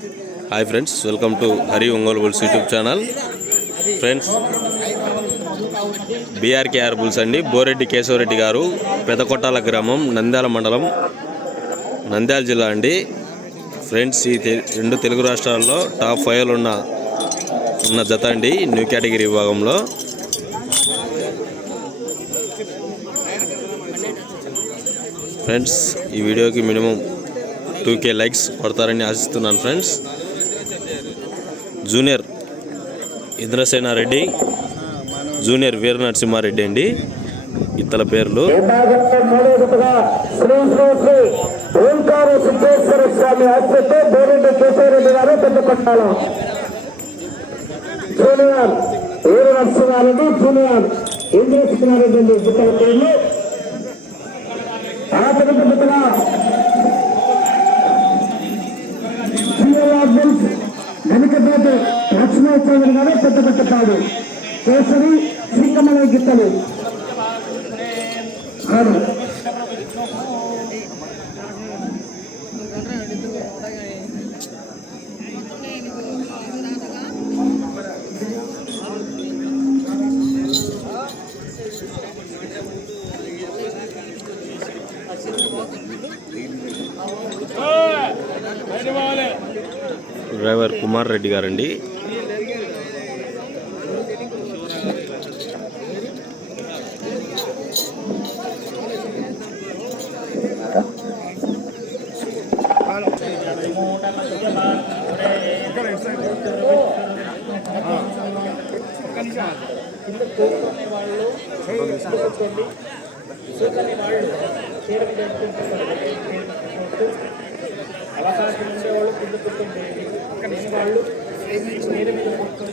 Hi friends, welcome to Hari Ongole bulls YouTube channel. Friends, BRKR bulls అండి. బోరెడ్డి కేశవరెడ్డి గారు, పెదకొట్టాల గ్రామం, నంద్యాల మండలం, నంద్యాల జిల్లా అండి. ఫ్రెండ్స్, ఈ రెండు తెలుగు రాష్ట్రాల్లో టాప్ 5 ఉన్న జత అండి న్యూ కేటగిరీ విభాగంలో. ఫ్రెండ్స్, ఈ వీడియోకి మినిమం 2K లైక్స్ కొడతారని ఆశిస్తున్నాను. ఫ్రెండ్స్, జూనియర్ ఇంద్రసేనారెడ్డి, జూనియర్ వీర నరసింహారెడ్డి అండి ఇతల పేర్లు. వెనుకపేట లక్ష్మీచంద్ర గారు పెద్దపెట్టాడు. కేసరి శ్రీకమల గిత్తలు డ్రైవర్ కుమార్ రెడ్డి గారండి. అవకాశం ఉండేవాళ్ళు కింద కూర్చొని వాళ్ళు నేల మీద కూర్చొని